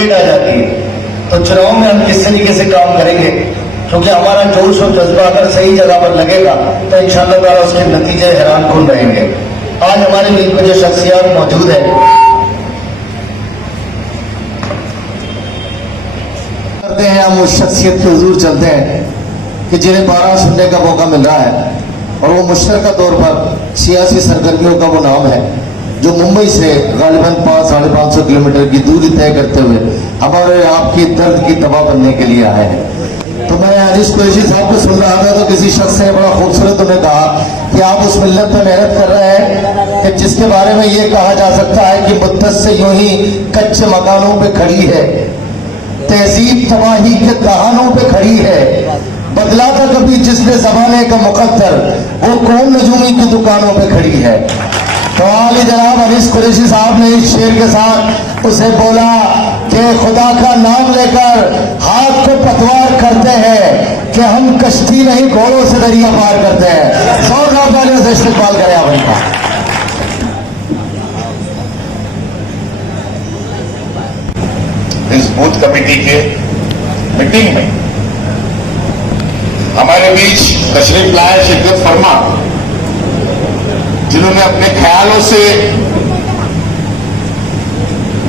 Mandate आ जाती है, तो चुनाव में हम किस तरीके से काम करेंगे, क्योंकि हमारा जोश और जज्बा अगर सही जगह पर लगेगा तो इंशाअल्लाह ताला उसके नतीजे हैरान कुन रहेंगे। आज हमारे बीच में जो शख्सियत मौजूद है, करते हैं हम उस शख्सियत के हुजूर चलते हैं कि जिन्हें 12 सुनने का मौका मिल रहा है, और वो मुश्तरका तौर पर सियासी सरगर्मियों का वो नाम है जो मुंबई से गालिबन 500-550 किलोमीटर की दूरी तय करते हुए हमारे आपकी दर्द की दवा बनने के लिए आए हैं। तो मैं अनिस कुरैशी साहब को सुन रहा था तो किसी शख्स ने बड़ा खूबसूरत उन्हें कहा कि आप उस मिल्लत पे मेहनत कर रहे हैं कि जिसके बारे में ये कहा जा सकता है कि मुद्दत से यूं ही कच्चे मकानों पे खड़ी है, तहजीब तबाही के दहानों पे खड़ी है, बदला था कभी जिसने जमाने का मुकद्दर, वो कौन नजूमी की दुकानों पे खड़ी है। तो आली जनाब अनिस कुरैशी साहब ने इस शेर के साथ उसे बोला कि खुदा का नाम लेकर हाथ को पतवार करते हैं कि हम कश्ती नहीं घोड़ों से दरिया पार करते हैं। 100 वाले से इस्तेमाल करें आप इनका। इस बूथ कमेटी के मीटिंग में हमारे बीच तशरीफ लाए शिद्दत फरमा, जिन्होंने अपने ख्यालों से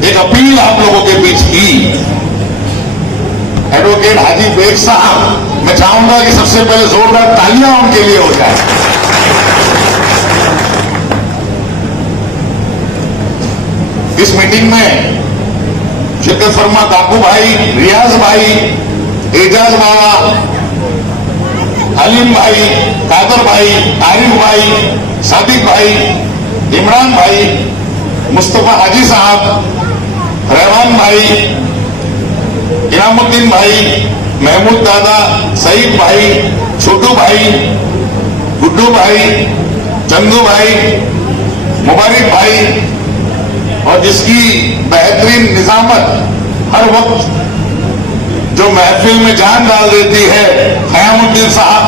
एक अपील आप लोगों के बीच की। एडवोकेट हाजी बेग साहब, मैं चाहूंगा कि सबसे पहले जोरदार तालियां उनके लिए हो जाए। इस मीटिंग में शिद्दत फरमा काकू भाई, रियाज भाई, एजाज बाबा, हलीम भाई, कादर भाई, आरिफ भाई, सादिक भाई, इमरान भाई, मुस्तफा हाजी साहब, रहमान भाई, इनामुद्दीन भाई, महमूद दादा, सईद भाई, छोटू भाई, गुड्डू भाई, चंदू भाई, मुबारक भाई, और जिसकी बेहतरीन निजामत हर वक्त जो महफिल में जान डाल देती है, क़यामुद्दीन साहब,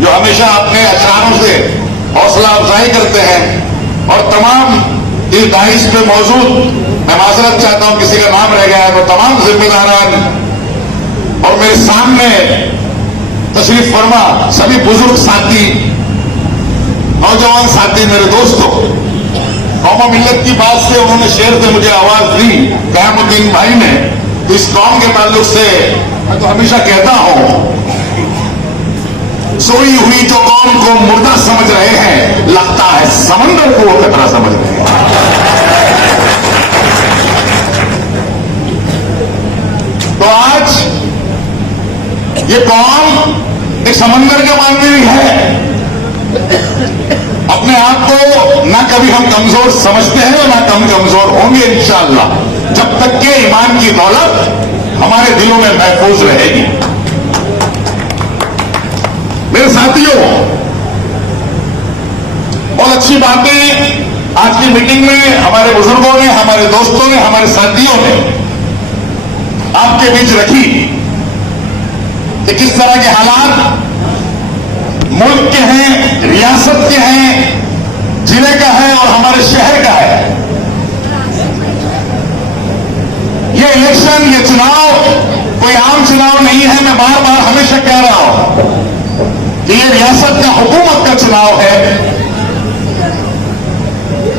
जो हमेशा अपने अशारों से हौसला अफजाई करते हैं, और तमाम इस दाइश पे मौजूद, मैं माजरत चाहता हूं किसी का नाम रह गया है, तो तमाम जिम्मेदारान और मेरे सामने तशरीफ फरमा सभी बुजुर्ग साथी, नौजवान साथी, मेरे दोस्तों, कौम मिल्लत की बात से उन्होंने शेर से मुझे आवाज दी क़यामुद्दीन भाई ने। इस कौम के ताल्लुक से मैं तो हमेशा कहता हूं, सोई हुई जो कौम को मुर्दा समझ रहे हैं, लगता है समंदर को वो खतरा समझ रहे हैं। तो आज ये कौम एक समंदर के मानवी भी है। अपने आप को ना कभी हम कमजोर समझते हैं और ना कम कमजोर होंगे इंशाअल्लाह, जब तक के ईमान की दौलत हमारे दिलों में महफूज रहेगी। मेरे साथियों, बहुत अच्छी बातें आज की मीटिंग में हमारे बुजुर्गों ने, हमारे दोस्तों ने, हमारे साथियों ने आपके बीच रखी कि किस तरह के हालात मुल्क के हैं, रियासत के हैं, जिले का है और हमारे शहर का है। ये इलेक्शन, ये चुनाव कोई आम चुनाव नहीं है। मैं बार बार हमेशा कह रहा हूं कि ये रियासत का, हुकूमत का चुनाव है,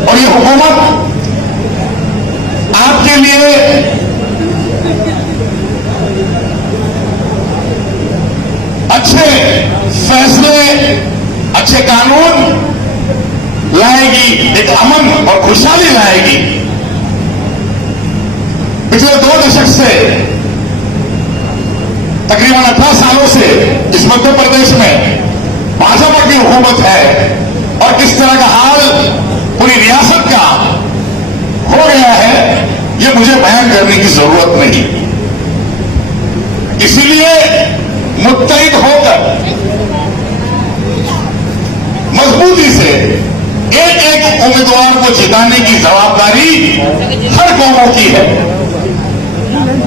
और ये हुकूमत आपके लिए अच्छे फैसले, अच्छे कानून लाएगी, एक अमन और खुशहाली लाएगी। पिछले 2 दशक से, तकरीबन 18 सालों से इस मध्य प्रदेश में भाजपा की हुकूमत है, और किस तरह का हाल पूरी रियासत का हो गया है, ये मुझे बयान करने की जरूरत नहीं। इसीलिए मुत्तहिद होकर मजबूती से एक एक उम्मीदवार को जिताने की जवाबदारी हर कौमों की है।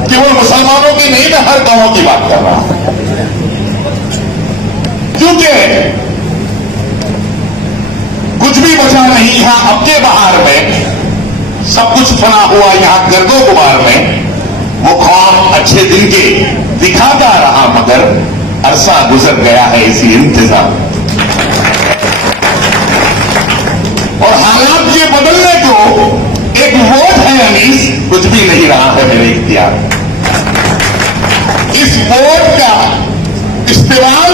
केवल मुसलमानों की नहीं, मैं हर कौमों की बात कर रहा हूं, क्योंकि कुछ भी बचा नहीं यहां। अब के बहार में सब कुछ फना हुआ, यहां गर्दो गुबार में मगर अरसा गुजर गया है इसी इंतजार, और हालात ये बदलने को एक वोट है अनीस, कुछ भी नहीं रहा है मेरे इख्तियार। इस वोट का इस्तेमाल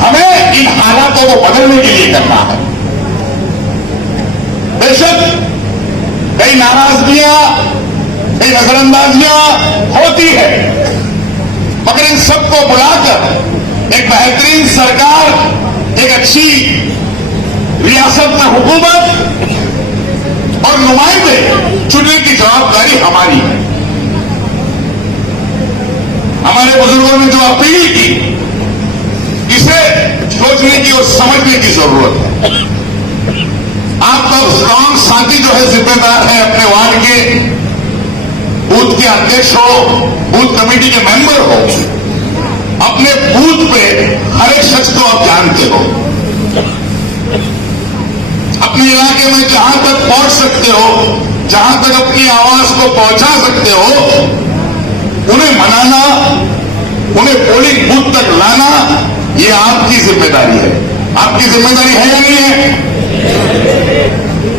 हमें इन हालातों को बदलने के लिए करना है। बेशक कई नाराजगियां, कई नजरअंदाजियां होती है, मगर इन सबको बुलाकर एक बेहतरीन सरकार, एक अच्छी रियासत में हुकूमत और नुमाइंदे चुनने की जवाबदारी हमारी है। हमारे बुजुर्गों ने जो अपील की, इसे सोचने की और समझने की जरूरत है। आपका तमाम साथी जो है जिम्मेदार है, अपने वार्ड के बूथ के अध्यक्ष हो, बूथ कमेटी के मेंबर हो, अपने बूथ पे हर एक शख्स को आप जानते हो। अपने इलाके में जहां तक पहुंच सकते हो, जहां तक अपनी आवाज को पहुंचा सकते हो, उन्हें मनाना, उन्हें पोलिंग बूथ तक लाना, ये आपकी जिम्मेदारी है। आपकी जिम्मेदारी है या नहीं है?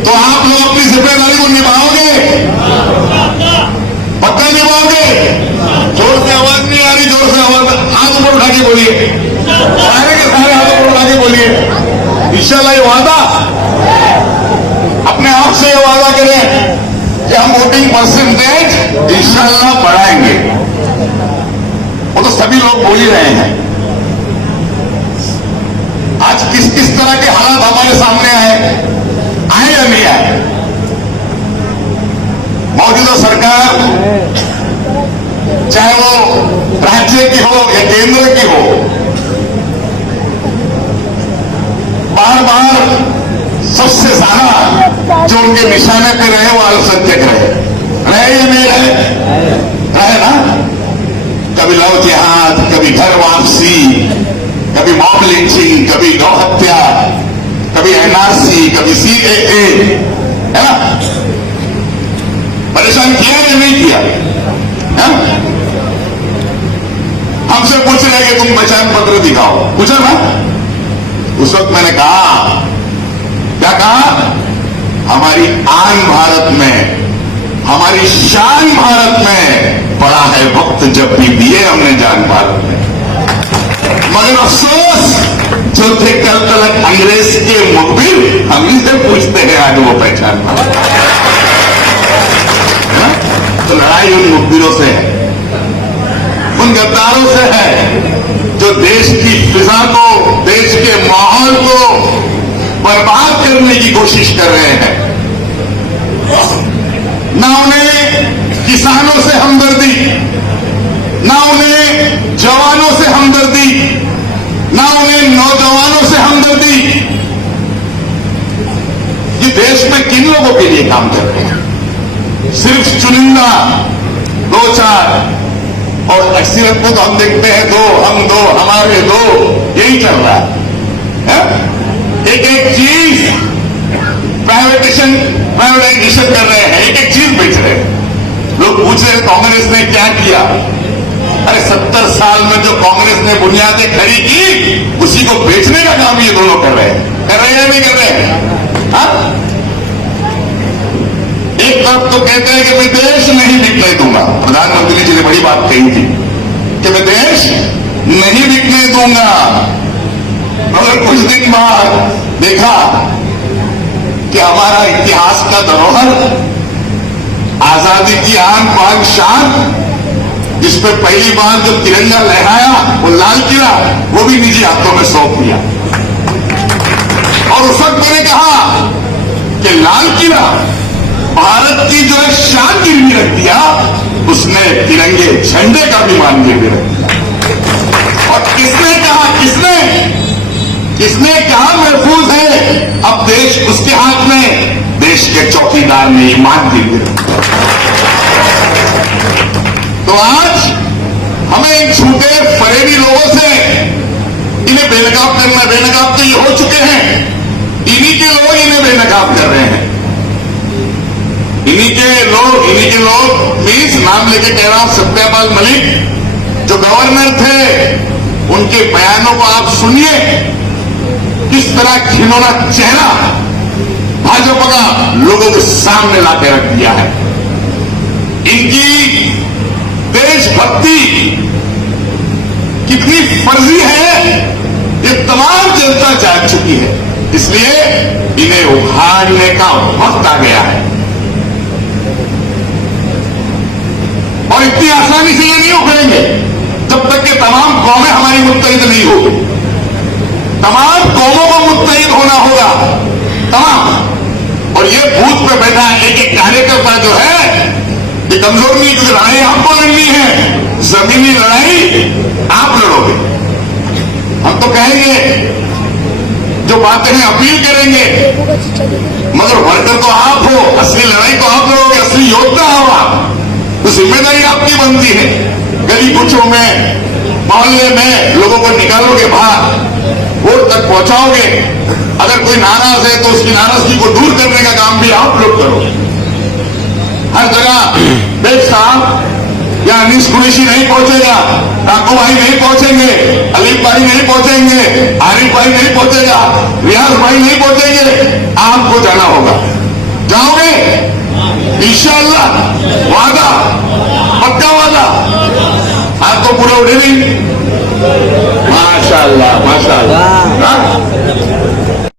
तो आप लोग अपनी जिम्मेदारी को निभाओगे, पक्का निभाओगे? जोर से आवाज नहीं आ रही, जोर से आवाज, हाथ ऊपर उठा के बोलिए, सारे के सारे हाथ ऊपर उठा के बोलिए। इंशाल्लाह ये वादा, अपने आप से ये वादा करें कि हम वोटिंग परसेंटेज इंशाल्लाह बढ़ाएंगे। वो तो सभी लोग बोल ही रहे हैं। आज किस किस तरह के हालात हमारे सामने आए या नहीं आए? मौजूदा सरकार, चाहे वो राज्य की हो या केंद्र की हो, बार बार सबसे ज्यादा जो उनके निशाने पे रहे वो अल्पसंख्यक रहे या नहीं रहे ना? कभी लव जिहाद, कभी घर वापसी, कभी मॉब लिंचिंग, कभी गौ हत्या, कभी एनआरसी, कभी सीएए, है ना? परेशान किया या नहीं किया? हमसे पूछ रहे कि तुम पहचान पत्र दिखाओ, पूछा ना? उस वक्त मैंने कहा, क्या कहा? हमारी आन भारत में, हमारी शान भारत में पड़ा है वक्त जब भी दिए हमने जान भारत में। मगर अफसोस, जो थे कल तलक अंग्रेज के मुखबिर, हम ही से पूछते हैं आज वो पहचान पाते। तो लड़ाई उन मुखबिरों से है, उन गद्दारों से है जो देश की फिजा को, देश के माहौल को बर्बाद करने की कोशिश कर रहे हैं। ना उन्हें किसानों से हमदर्दी, ना उन्हें जवानों से हमदर्दी, ना उन्हें नौजवानों से हमदर्दी। ये देश में किन लोगों के लिए काम कर रहे हैं? सिर्फ चुनिंदा दो चार, और अक्सरियत को तो हम देखते हैं दो, हम दो, हमारे दो, यही चल रहा है। एक एक चीज प्राइवेटाइजेशन कर रहे हैं, एक एक चीज बेच रहे हैं। लोग पूछ रहे हैं कांग्रेस ने क्या किया? अरे 70 साल में जो कांग्रेस ने बुनियादें खड़ी की, उसी को बेचने का काम ये दोनों कर रहे हैं या नहीं कर रहे हैं? हाँ? एक तरफ तो कहते हैं कि मैं देश नहीं बिकने दूंगा, प्रधानमंत्री जी ने बड़ी बात कही थी कि मैं देश नहीं बिकने दूंगा, मगर कुछ दिन बाद देखा कि हमारा इतिहास का धरोहर, आजादी की आन बान शान, जिस पर पहली बार जो तिरंगा लहराया, वो लाल किला, वो भी निजी हाथों में सौंप दिया। और उस वक्त मैंने कहा कि लाल किला भारत की जो है शान गिरवी रख दिया, उसने तिरंगे झंडे का भी मान गिरवी रख दिया। और किसने कहा, किसने कहा महफूज है अब देश उसके हाथ में? देश के चौकीदार ने ईमान गिरवी रख दिया। तो आज हमें इन झूठे फरेबी लोगों से इन्हें बेनकाब करना, बेनकाब तो ये हो चुके हैं, इन्हीं के लोग इन्हें बेनकाब कर रहे हैं। इन्हीं के लोग मीन्स नाम लेके कह रहा हूं, सत्यपाल मलिक जो गवर्नर थे उनके बयानों को आप सुनिए, किस तरह घिनौना चेहरा भाजपा का लोगों के सामने लाके रख दिया है। इनकी देशभक्ति कितनी फर्जी है ये तमाम जनता जान चुकी है, इसलिए इन्हें उखाड़ने का वक्त आ गया है। और इतनी आसानी से ये नहीं उखड़ेंगे जब तक कि तमाम कौमें हमारी मुत्तहिद नहीं होगी। तमाम कौमों को मुत्तहिद होना होगा, तमाम। और ये बूथ पे बैठा एक एक कार्यकर्ता जो है ये कमजोर नहीं, क्योंकि लड़ाई हमको लड़नी है, जमीनी लड़ाई आप लड़ोगे। हम तो कहेंगे जो बातें हैं अपील करेंगे, मगर वर्कर तो आप हो, असली लड़ाई तो आप लड़ोगे, असली योद्धा हो आप, तो जिम्मेदारी आपकी बनती है। गली कुचों में, मोहल्ले में लोगों को निकालोगे बाहर, वोट तक पहुंचाओगे। अगर कोई नाराज है तो उसकी नाराजगी को दूर करने का काम भी आप लोग करोगे। हर जगह देख साहब या अनीस कुरैशी नहीं पहुंचेगा, काकू भाई नहीं पहुंचेंगे, अलीफ भाई नहीं पहुंचेंगे, आरिफ भाई नहीं पहुंचेगा, रियाज भाई नहीं पहुंचेंगे, आपको जाना होगा। जाओगे इंशाअल्लाह, वादा, पक्का वादा। हाथ तो पूरा उठे नहीं। माशाअल्लाह माशाअल्लाह।